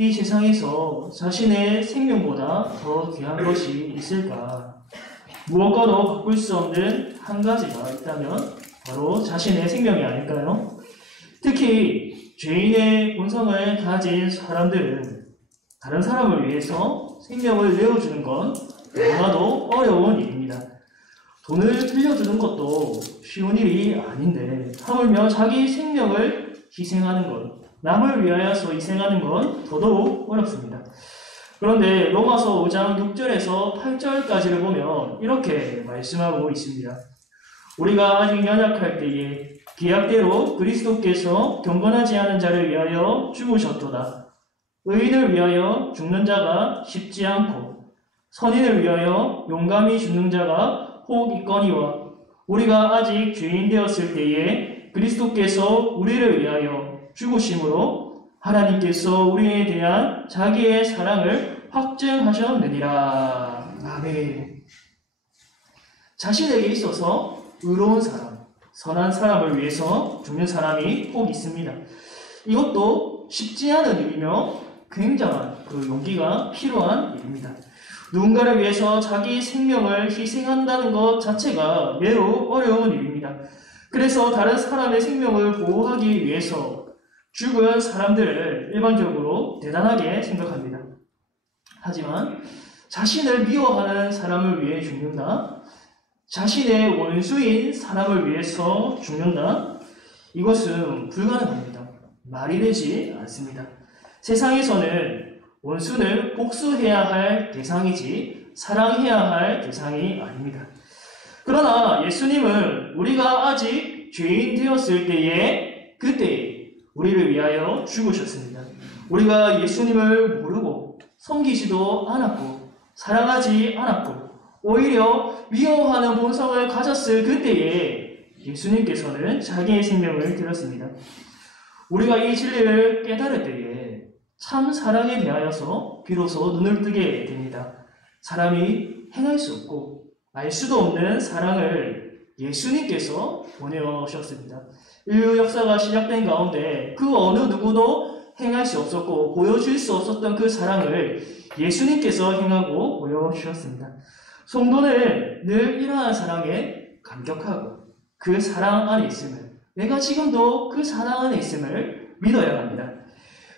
이 세상에서 자신의 생명보다 더 귀한 것이 있을까? 무엇과도 바꿀 수 없는 한 가지가 있다면 바로 자신의 생명이 아닐까요? 특히 죄인의 본성을 가진 사람들은 다른 사람을 위해서 생명을 내어주는 건 너무나도 어려운 일입니다. 돈을 빌려주는 것도 쉬운 일이 아닌데 하물며 자기 생명을 희생하는 것, 남을 위하여서 희생하는 건 더더욱 어렵습니다. 그런데 로마서 5장 6절에서 8절까지를 보면 이렇게 말씀하고 있습니다. 우리가 아직 연약할 때에 계약대로 그리스도께서 경건하지 않은 자를 위하여 죽으셨도다. 의인을 위하여 죽는 자가 쉽지 않고 선인을 위하여 용감히 죽는 자가 혹 있거니와 우리가 아직 죄인 되었을 때에 그리스도께서 우리를 위하여 죽으심으로 하나님께서 우리에 대한 자기의 사랑을 확증하셨느니라. 아멘. 자신에게 있어서 의로운 사람, 선한 사람을 위해서 죽는 사람이 혹 있습니다. 이것도 쉽지 않은 일이며 굉장한 용기가 필요한 일입니다. 누군가를 위해서 자기 생명을 희생한다는 것 자체가 매우 어려운 일입니다. 그래서 다른 사람의 생명을 보호하기 위해서 죽은 사람들을 일반적으로 대단하게 생각합니다. 하지만 자신을 미워하는 사람을 위해 죽는다, 자신의 원수인 사람을 위해서 죽는다, 이것은 불가능합니다. 말이 되지 않습니다. 세상에서는 원수는 복수해야 할 대상이지 사랑해야 할 대상이 아닙니다. 그러나 예수님은 우리가 아직 죄인 되었을 때에 그때 우리를 위하여 죽으셨습니다. 우리가 예수님을 모르고 섬기지도 않았고 사랑하지 않았고 오히려 미워하는 본성을 가졌을 그때에 예수님께서는 자기의 생명을 드렸습니다. 우리가 이 진리를 깨달을 때에 참 사랑에 대하여서 비로소 눈을 뜨게 됩니다. 사람이 행할 수 없고 알 수도 없는 사랑을 예수님께서 보내셨습니다. 인류 역사가 시작된 가운데 그 어느 누구도 행할 수 없었고 보여줄 수 없었던 그 사랑을 예수님께서 행하고 보여주셨습니다. 성도는 늘 이러한 사랑에 감격하고 그 사랑 안에 있음을, 내가 지금도 그 사랑 안에 있음을 믿어야 합니다.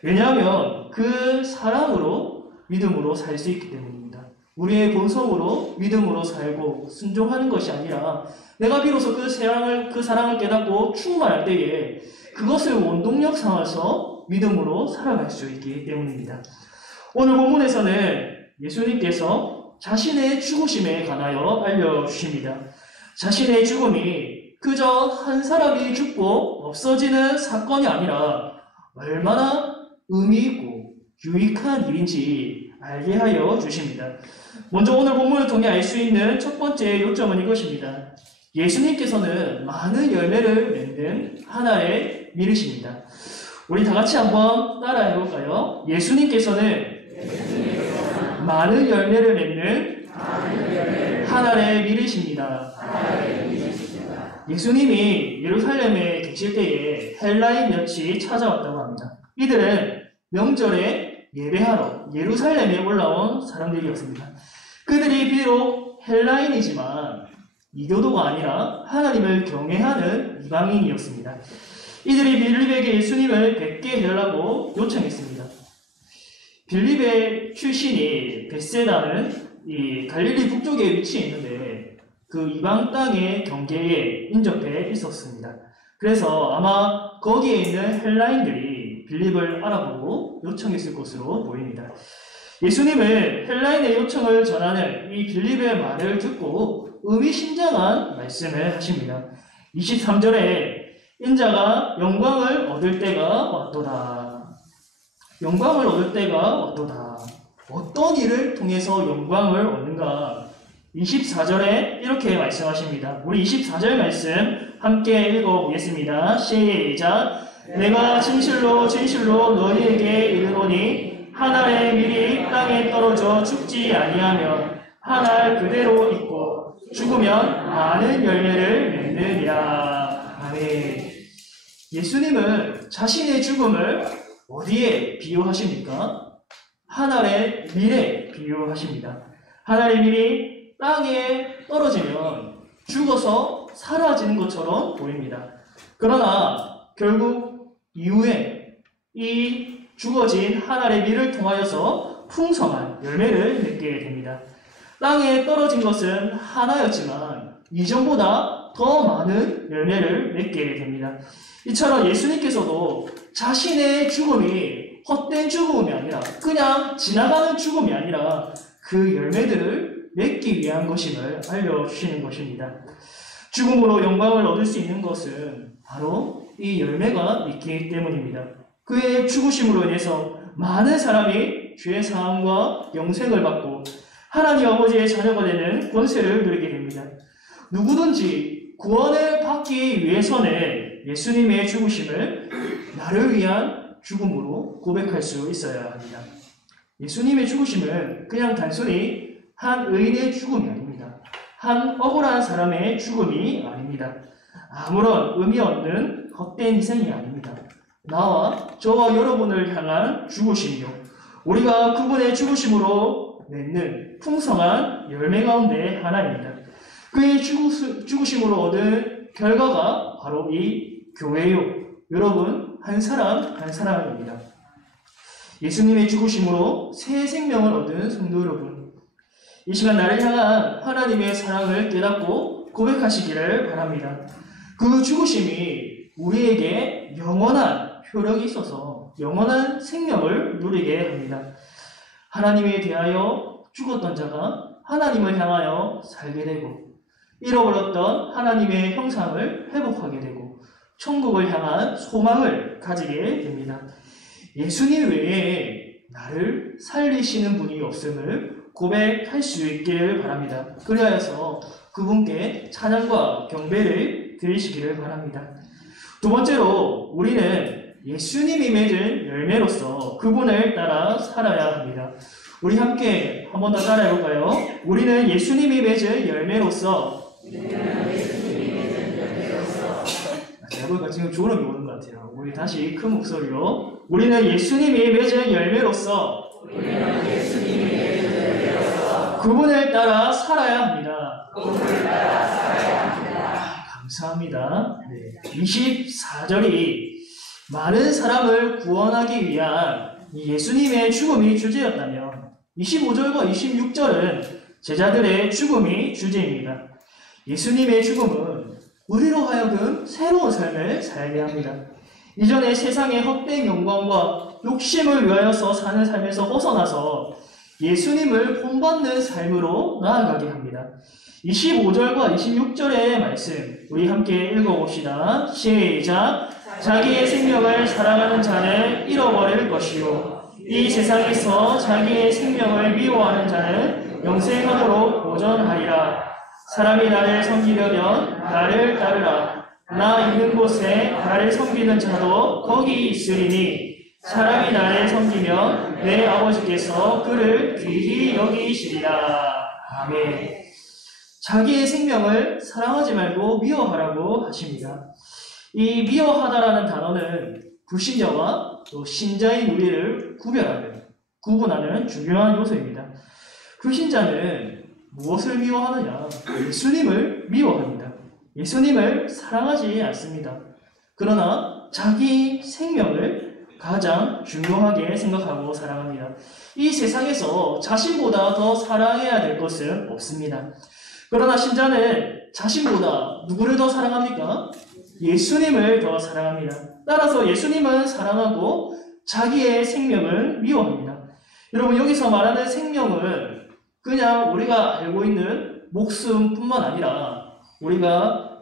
왜냐하면 그 사랑으로 믿음으로 살 수 있기 때문입니다. 우리의 본성으로 믿음으로 살고 순종하는 것이 아니라 내가 비로소 그 사랑을 깨닫고 충만할 때에 그것을 원동력 삼아서 믿음으로 살아갈 수 있기 때문입니다. 오늘 본문에서는 예수님께서 자신의 죽으심에 관하여 알려주십니다. 자신의 죽음이 그저 한 사람이 죽고 없어지는 사건이 아니라 얼마나 의미 있고 유익한 일인지 알게 하여 주십니다. 먼저 오늘 본문을 통해 알 수 있는 첫 번째 요점은 이것입니다. 예수님께서는 많은 열매를 맺는 하나의 밀이십니다. 우리 다 같이 한번 따라해 볼까요? 예수님께서는 많은 열매를 맺는 하나의 밀이십니다. 예수님이 예루살렘에 계실 때에 헬라인 몇이 찾아왔다고 합니다. 이들은 명절에 예배하러 예루살렘에 올라온 사람들이었습니다. 그들이 비록 헬라인이지만 이교도가 아니라 하나님을 경외하는 이방인이었습니다. 이들이 빌립에게 예수님을 뵙게 해달라고 요청했습니다. 빌립의 출신이 벳세다는 이 갈릴리 북쪽에 위치해 있는데 그 이방 땅의 경계에 인접해 있었습니다. 그래서 아마 거기에 있는 헬라인들이 빌립을 알아보고 요청했을 것으로 보입니다. 예수님은 헬라인의 요청을 전하는 이 빌립의 말을 듣고 의미심장한 말씀을 하십니다. 23절에 인자가 영광을 얻을 때가 왔도다. 영광을 얻을 때가 왔도다. 어떤 일을 통해서 영광을 얻는가? 24절에 이렇게 말씀하십니다. 우리 24절 말씀 함께 읽어보겠습니다. 시작. 내가 진실로 진실로 너희에게 이르노니 한 알의 밀이 땅에 떨어져 죽지 아니하면 한 알 그대로 있고 죽으면 많은 열매를 맺느니라. 아멘. 예수님은 자신의 죽음을 어디에 비유하십니까? 하늘의 밀에 비유하십니다. 하늘의 밀이 땅에 떨어지면 죽어서 사라지는 것처럼 보입니다. 그러나 결국 이후에 이 죽어진 하늘의 밀을 통하여서 풍성한 열매를 맺게 됩니다. 땅에 떨어진 것은 하나였지만 이전보다 더 많은 열매를 맺게 됩니다. 이처럼 예수님께서도 자신의 죽음이 헛된 죽음이 아니라 그냥 지나가는 죽음이 아니라 그 열매들을 맺기 위한 것임을 알려주시는 것입니다. 죽음으로 영광을 얻을 수 있는 것은 바로 이 열매가 있기 때문입니다. 그의 죽으심으로 인해서 많은 사람이 죄의 사함과 영생을 받고 하나님 아버지의 자녀가 되는 권세를 누리게 됩니다. 누구든지 구원을 받기 위해서는 예수님의 죽으심을 나를 위한 죽음으로 고백할 수 있어야 합니다. 예수님의 죽으심은 그냥 단순히 한 의인의 죽음이 아닙니다. 한 억울한 사람의 죽음이 아닙니다. 아무런 의미 없는 헛된 희생이 아닙니다. 나와 저와 여러분을 향한 죽으심이요, 우리가 그분의 죽으심으로 맺는 풍성한 열매 가운데 하나입니다. 그의 죽으심으로 얻은 결과가 바로 이 교회요, 여러분 한 사람 한 사람입니다. 예수님의 죽으심으로 새 생명을 얻은 성도 여러분, 이 시간 나를 향한 하나님의 사랑을 깨닫고 고백하시기를 바랍니다. 그 죽으심이 우리에게 영원한 효력이 있어서 영원한 생명을 누리게 합니다. 하나님에 대하여 죽었던 자가 하나님을 향하여 살게 되고, 잃어버렸던 하나님의 형상을 회복하게 되고 천국을 향한 소망을 가지게 됩니다. 예수님 외에 나를 살리시는 분이 없음을 고백할 수 있기를 바랍니다. 그리하여서 그분께 찬양과 경배를 드리시기를 바랍니다. 두 번째로, 우리는 예수님이 맺은 열매로서 그분을 따라 살아야 합니다. 우리 함께 한 번 더 따라해볼까요? 우리는 예수님이 맺은 열매로서. 제가 보니까 지금 졸음이 오는 것 같아요. 우리 다시 큰 목소리로. 우리는 예수님이 맺은 열매로서 그분을 따라 살아야 합니다. 감사합니다. 네. 24절이 많은 사람을 구원하기 위한 예수님의 죽음이 주제였다면 25절과 26절은 제자들의 죽음이 주제입니다. 예수님의 죽음은 우리로 하여금 새로운 삶을 살게 합니다. 이전에 세상의 헛된 영광과 욕심을 위하여서 사는 삶에서 벗어나서 예수님을 본받는 삶으로 나아가게 합니다. 25절과 26절의 말씀 우리 함께 읽어봅시다. 시작. 자기의 생명을 사랑하는 자는 잃어버릴 것이요, 이 세상에서 자기의 생명을 미워하는 자는 영생하도록 보전하리라. 사람이 나를 섬기려면 나를 따르라. 나 있는 곳에 나를 섬기는 자도 거기 있으리니 사람이 나를 섬기면 내 아버지께서 그를 귀히 여기시리라. 아멘. 자기의 생명을 사랑하지 말고 미워하라고 하십니다. 이 미워하다라는 단어는 불신자와 또 신자인 우리를 구분하는 중요한 요소입니다. 불신자는 무엇을 미워하느냐? 예수님을 미워합니다. 예수님을 사랑하지 않습니다. 그러나 자기 생명을 가장 중요하게 생각하고 사랑합니다. 이 세상에서 자신보다 더 사랑해야 될 것은 없습니다. 그러나 신자는 자신보다 누구를 더 사랑합니까? 예수님을 더 사랑합니다. 따라서 예수님은 사랑하고 자기의 생명을 미워합니다. 여러분, 여기서 말하는 생명은 그냥 우리가 알고 있는 목숨뿐만 아니라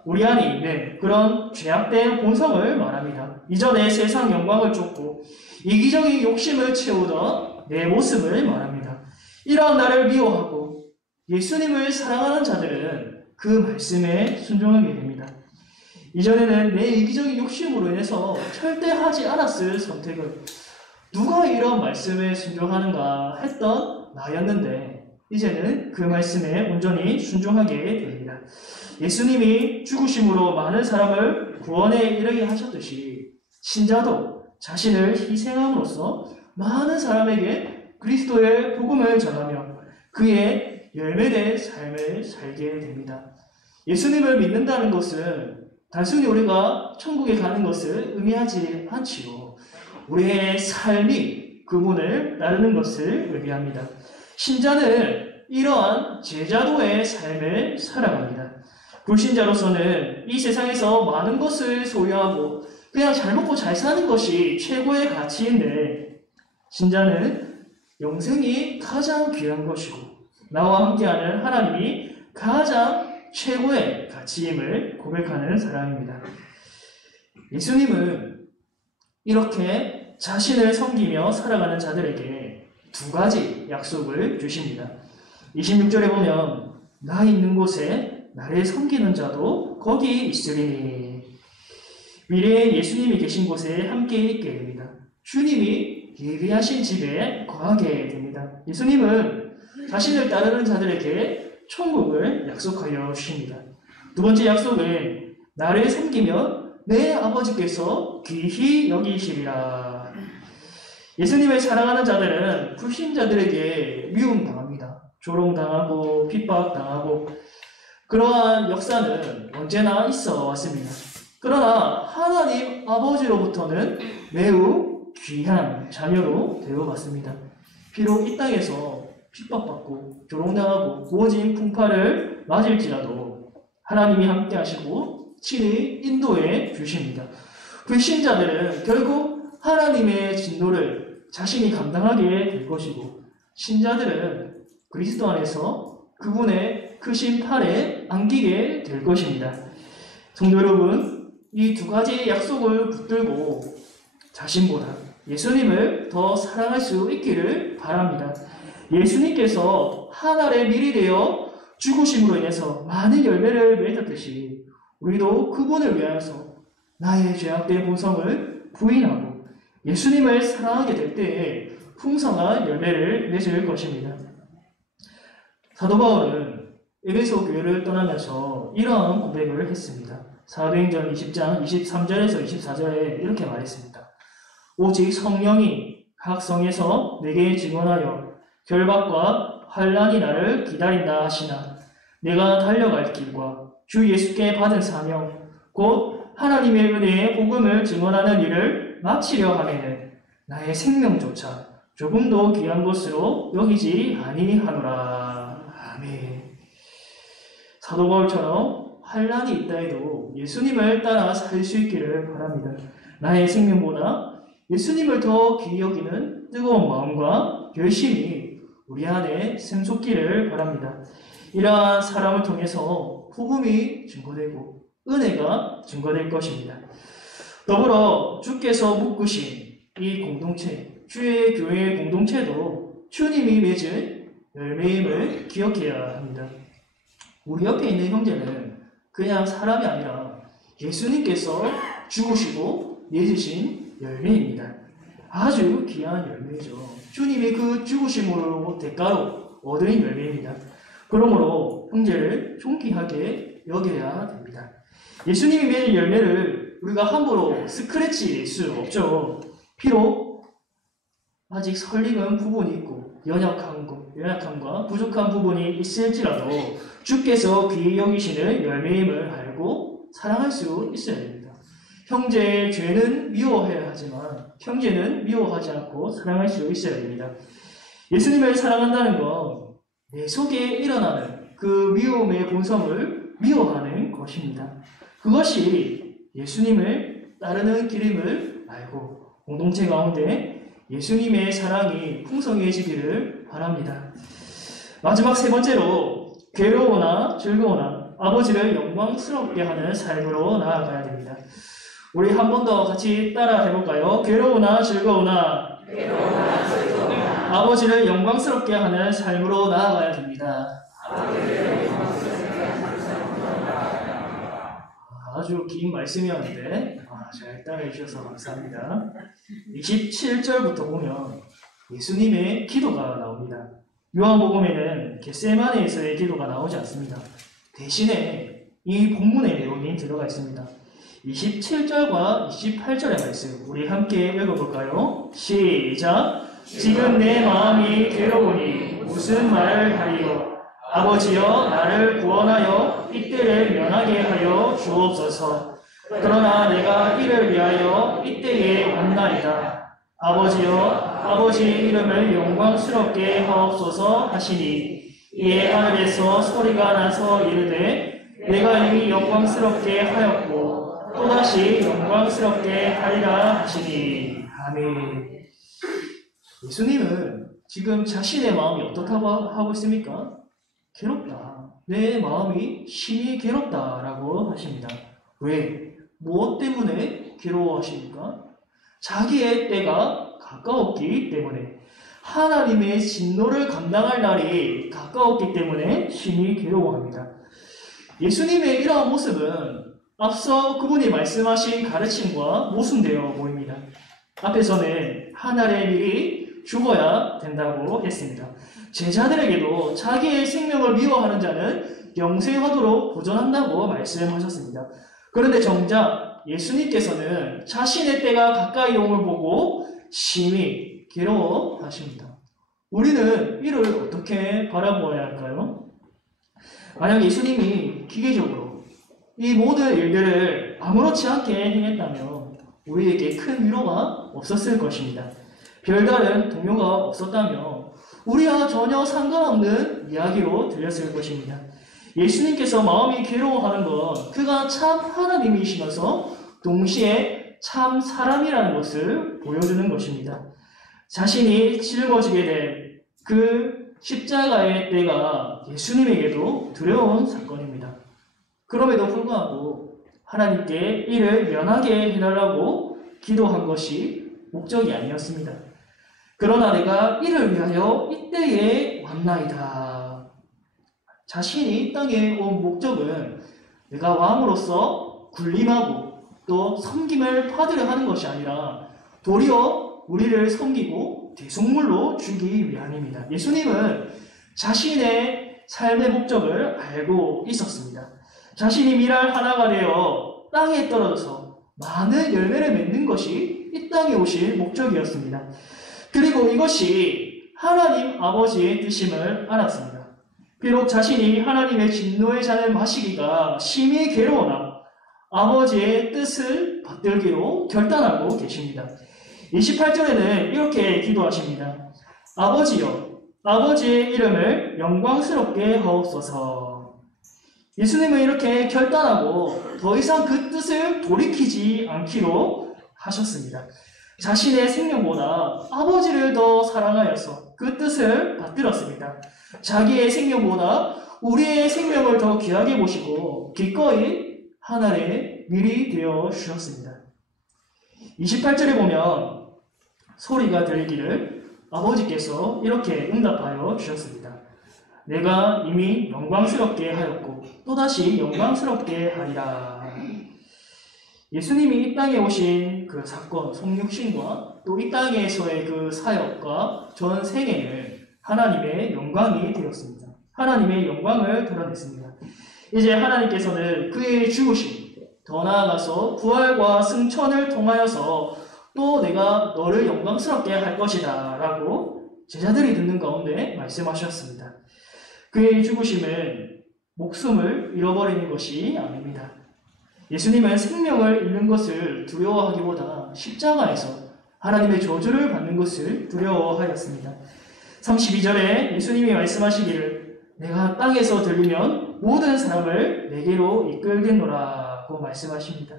우리 안에 있는 그런 죄악된 본성을 말합니다. 이전에 세상 영광을 쫓고 이기적인 욕심을 채우던 내 모습을 말합니다. 이러한 나를 미워하고 예수님을 사랑하는 자들은 그 말씀에 순종하게 됩니다. 이전에는 내 이기적인 욕심으로 인해서 절대 하지 않았을 선택을 누가 이런 말씀에 순종하는가 했던 나였는데 이제는 그 말씀에 온전히 순종하게 됩니다. 예수님이 죽으심으로 많은 사람을 구원에 이르게 하셨듯이 신자도 자신을 희생함으로써 많은 사람에게 그리스도의 복음을 전하며 그의 열매된 삶을 살게 됩니다. 예수님을 믿는다는 것은 단순히 우리가 천국에 가는 것을 의미하지 않지요. 우리의 삶이 그분을 따르는 것을 의미합니다. 신자는 이러한 제자도의 삶을 살아갑니다. 불신자로서는 이 세상에서 많은 것을 소유하고 그냥 잘 먹고 잘 사는 것이 최고의 가치인데, 신자는 영생이 가장 귀한 것이고 나와 함께하는 하나님이 가장 최고의 가치임을 고백하는 사람입니다. 예수님은 이렇게 자신을 섬기며 살아가는 자들에게 두 가지 약속을 주십니다. 26절에 보면 나 있는 곳에 나를 섬기는 자도 거기 있으리니, 미래에 예수님이 계신 곳에 함께 있게 됩니다. 주님이 예비하신 집에 거하게 됩니다. 예수님은 자신을 따르는 자들에게 천국을 약속하여 주십니다. 두 번째 약속은 나를 섬기면 내 아버지께서 귀히 여기시리라. 예수님을 사랑하는 자들은 불신자들에게 미움당합니다. 조롱당하고 핍박당하고 그러한 역사는 언제나 있어 왔습니다. 그러나 하나님 아버지로부터는 매우 귀한 자녀로 되어왔습니다. 비록 이 땅에서 핍박받고 조롱당하고 구워진 풍파를 맞을지라도 하나님이 함께 하시고 친히 인도해 주십니다. 불신자들은 결국 하나님의 진노를 자신이 감당하게 될 것이고, 신자들은 그리스도 안에서 그분의 크신 팔에 안기게 될 것입니다. 성도 여러분, 이 두 가지 약속을 붙들고 자신보다 예수님을 더 사랑할 수 있기를 바랍니다. 예수님께서 한 알의 밀이 되어 죽으심으로 인해서 많은 열매를 맺었듯이 우리도 그분을 위하여서 나의 죄악된 본성을 부인하고 예수님을 사랑하게 될 때에 풍성한 열매를 맺을 것입니다. 사도 바울은 에베소 교회를 떠나면서 이러한 고백을 했습니다. 사도행전 20장 23절에서 24절에 이렇게 말했습니다. 오직 성령이 각 성에서 내게 증언하여 결박과 환난이 나를 기다린다 하시나 내가 달려갈 길과 주 예수께 받은 사명 곧 하나님의 은혜의 복음을 증언하는 일을 마치려 하면은 나의 생명조차 조금도 귀한 것으로 여기지 아니하노라. 아멘. 사도 바울처럼 환난이 있다 해도 예수님을 따라 살 수 있기를 바랍니다. 나의 생명보다 예수님을 더 귀히 여기는 뜨거운 마음과 열심히 우리 안에 샘솟기를 바랍니다. 이러한 사람을 통해서 복음이 증거되고 은혜가 증거될 것입니다. 더불어 주께서 묶으신 이 공동체, 주의 교회의 공동체도 주님이 맺은 열매임을 기억해야 합니다. 우리 옆에 있는 형제는 그냥 사람이 아니라 예수님께서 죽으시고 맺으신 열매입니다. 아주 귀한 열매죠. 주님이 그 죽으심으로 대가로 얻은 열매입니다. 그러므로 형제를 존귀하게 여겨야 됩니다. 예수님이 맺은 열매를 우리가 함부로 스크래치 낼 수 없죠. 비록 아직 설익은 부분이 있고 연약함과 부족한 부분이 있을지라도 주께서 귀히 여기시는 열매임을 알고 사랑할 수 있어야 됩니다. 형제의 죄는 미워해야 하지만 형제는 미워하지 않고 사랑할 수 있어야 됩니다. 예수님을 사랑한다는 건 내 속에 일어나는 그 미움의 본성을 미워하는 것입니다. 그것이 예수님을 따르는 길임을 알고 공동체 가운데 예수님의 사랑이 풍성해지기를 바랍니다. 마지막 세 번째로 괴로우나 즐거우나 아버지를 영광스럽게 하는 삶으로 나아가야 됩니다. 우리 한 번 더 같이 따라 해볼까요? 괴로우나 즐거우나 아버지를 영광스럽게 하는 삶으로 나아가야 됩니다. 아주 긴 말씀이었는데 잘 따라해 주셔서 감사합니다. 27절부터 보면 예수님의 기도가 나옵니다. 요한복음에는 겟세마네에서의 기도가 나오지 않습니다. 대신에 이 본문의 내용이 들어가 있습니다. 27절과 28절의 말씀 우리 함께 읽어볼까요? 시작! 지금 내 마음이 괴로우니 무슨 말을 하리요. 아버지여 나를 구원하여 이때를 면하게 하여 주옵소서. 그러나 내가 이를 위하여 이때에 왔나이다. 아버지여 아버지 이름을 영광스럽게 하옵소서 하시니 이에 하늘에서 소리가 나서 이르되 내가 이미 영광스럽게 하였고 또다시 영광스럽게 하리라 하시니. 아멘. 예수님은 지금 자신의 마음이 어떻다고 하고 있습니까? 괴롭다. 내 마음이 심히 괴롭다라고 하십니다. 왜? 무엇 때문에 괴로워하십니까? 자기의 때가 가까웠기 때문에, 하나님의 진노를 감당할 날이 가까웠기 때문에 심히 괴로워합니다. 예수님의 이러한 모습은 앞서 그분이 말씀하신 가르침과 모순되어 보입니다. 앞에서는 하나님의 일이 죽어야 된다고 했습니다. 제자들에게도 자기의 생명을 미워하는 자는 영생하도록 도전한다고 말씀하셨습니다. 그런데 정작 예수님께서는 자신의 때가 가까이 옴을 보고 심히 괴로워하십니다. 우리는 이를 어떻게 바라보아야 할까요? 만약 예수님이 기계적으로 이 모든 일들을 아무렇지 않게 행했다면 우리에게 큰 위로가 없었을 것입니다. 별다른 동요가 없었다면 우리와 전혀 상관없는 이야기로 들렸을 것입니다. 예수님께서 마음이 괴로워하는 건 그가 참 하나님이시면서 동시에 참 사람이라는 것을 보여주는 것입니다. 자신이 짊어지게 된 그 십자가의 때가 예수님에게도 두려운 사건입니다. 그럼에도 불구하고 하나님께 이를 면하게 해달라고 기도한 것이 목적이 아니었습니다. 그러나 내가 이를 위하여 이때에 왔나이다. 자신이 이 땅에 온 목적은 내가 왕으로서 군림하고 또 섬김을 받으려 하는 것이 아니라 도리어 우리를 섬기고 대속물로 주기 위함입니다. 예수님은 자신의 삶의 목적을 알고 있었습니다. 자신이 미랄 하나가 되어 땅에 떨어져서 많은 열매를 맺는 것이 이 땅에 오실 목적이었습니다. 그리고 이것이 하나님 아버지의 뜻임을 알았습니다. 비록 자신이 하나님의 진노의 잔을 마시기가 심히 괴로우나 아버지의 뜻을 받들기로 결단하고 계십니다. 28절에는 이렇게 기도하십니다. 아버지여, 아버지의 이름을 영광스럽게 하옵소서. 예수님은 이렇게 결단하고 더 이상 그 뜻을 돌이키지 않기로 하셨습니다. 자신의 생명보다 아버지를 더 사랑하여서 그 뜻을 받들었습니다. 자기의 생명보다 우리의 생명을 더 귀하게 보시고 기꺼이 하늘의 밀이 되어 주셨습니다. 28절에 보면 소리가 들리기를 아버지께서 이렇게 응답하여 주셨습니다. 내가 이미 영광스럽게 하였고 또다시 영광스럽게 하리라. 예수님이 이 땅에 오신 그 사건, 성육신과 또 이 땅에서의 그 사역과 전 생애는 하나님의 영광이 되었습니다. 하나님의 영광을 드러냈습니다. 이제 하나님께서는 그의 죽으심, 더 나아가서 부활과 승천을 통하여서 또 내가 너를 영광스럽게 할 것이다 라고 제자들이 듣는 가운데 말씀하셨습니다. 그의 죽으심은 목숨을 잃어버리는 것이 아닙니다. 예수님은 생명을 잃는 것을 두려워하기보다 십자가에서 하나님의 저주를 받는 것을 두려워하였습니다. 32절에 예수님이 말씀하시기를 내가 땅에서 들리면 모든 사람을 내게로 이끌겠노라고 말씀하십니다.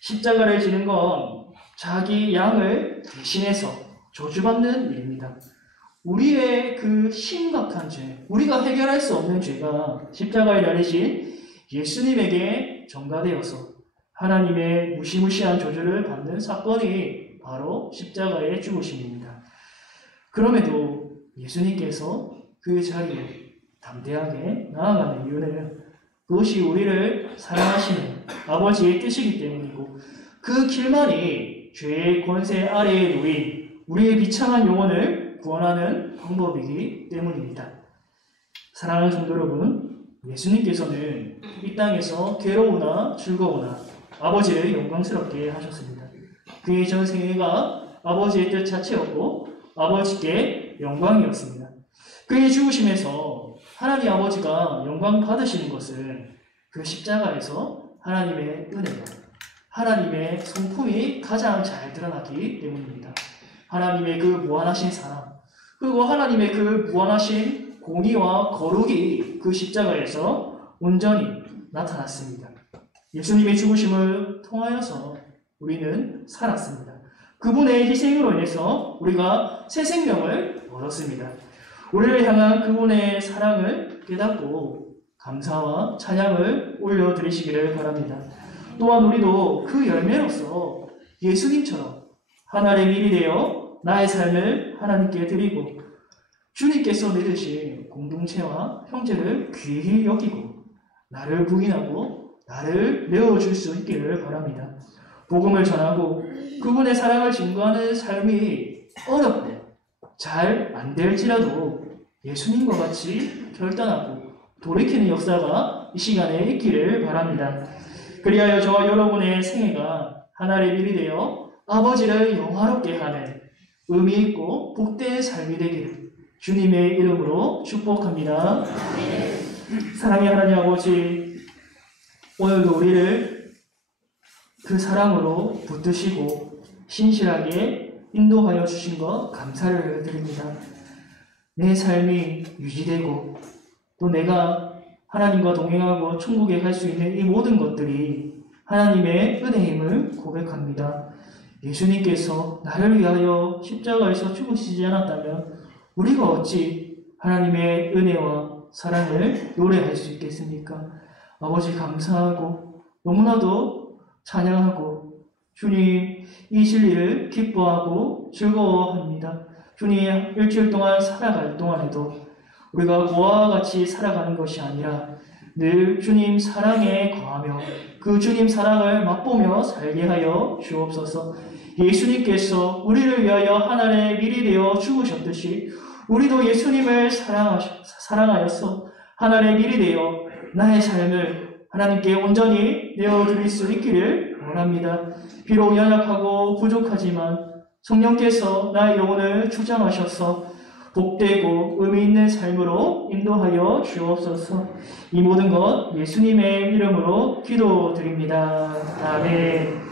십자가를 지는 건 자기 양을 대신해서 저주받는 일입니다. 우리의 그 심각한 죄, 우리가 해결할 수 없는 죄가 십자가에 달리신 예수님에게 전가되어서 하나님의 무시무시한 저주를 받는 사건이 바로 십자가의 죽으심입니다. 그럼에도 예수님께서 그 자리에 담대하게 나아가는 이유는 그것이 우리를 사랑하시는 아버지의 뜻이기 때문이고 그 길만이 죄의 권세 아래에 놓인 우리의 비참한 영혼을 구원하는 방법이기 때문입니다. 사랑하는 성도 여러분, 예수님께서는 이 땅에서 괴로우나 즐거우나 아버지를 영광스럽게 하셨습니다. 그의 전 생애가 아버지의 뜻 자체였고 아버지께 영광이었습니다. 그의 죽으심에서 하나님 아버지가 영광 받으시는 것은 그 십자가에서 하나님의 은혜가, 하나님의 성품이 가장 잘 드러났기 때문입니다. 하나님의 그 무한하신 사랑, 그리고 하나님의 그 무한하신 공의와 거룩이 그 십자가에서 온전히 나타났습니다. 예수님의 죽으심을 통하여서 우리는 살았습니다. 그분의 희생으로 인해서 우리가 새 생명을 얻었습니다. 우리를 향한 그분의 사랑을 깨닫고 감사와 찬양을 올려드리시기를 바랍니다. 또한 우리도 그 열매로서 예수님처럼 하나님의 일이 되어 나의 삶을 하나님께 드리고 주님께서 내주신 공동체와 형제를 귀히 여기고 나를 부인하고 나를 메워줄 수 있기를 바랍니다. 복음을 전하고 그분의 사랑을 증거하는 삶이 어렵고 잘 안 될지라도 예수님과 같이 결단하고 돌이키는 역사가 이 시간에 있기를 바랍니다. 그리하여 저와 여러분의 생애가 하나님의 일이 되어 아버지를 영화롭게 하는 의미 있고 복된 삶이 되기를 주님의 이름으로 축복합니다. 사랑의 하나님 아버지, 오늘도 우리를 그 사랑으로 붙드시고 신실하게 인도하여 주신 것 감사를 드립니다. 내 삶이 유지되고 또 내가 하나님과 동행하고 천국에 갈 수 있는 이 모든 것들이 하나님의 은혜임을 고백합니다. 예수님께서 나를 위하여 십자가에서 죽으시지 않았다면 우리가 어찌 하나님의 은혜와 사랑을 노래할 수 있겠습니까? 아버지 감사하고 너무나도 찬양하고 주님 이 진리를 기뻐하고 즐거워합니다. 주님 일주일 동안 살아갈 동안에도 우리가 고아와 같이 살아가는 것이 아니라 늘 주님 사랑에 거하며 그 주님 사랑을 맛보며 살게 하여 주옵소서. 예수님께서 우리를 위하여 하나님의 밀이 되어 죽으셨듯이 우리도 예수님을 사랑하여서 하나님의 밀이 되어 나의 삶을 하나님께 온전히 내어드릴 수 있기를 원합니다. 비록 연약하고 부족하지만 성령께서 나의 영혼을 주장하셔서 복되고 의미 있는 삶으로 인도하여 주옵소서. 이 모든 것 예수님의 이름으로 기도드립니다. 아멘.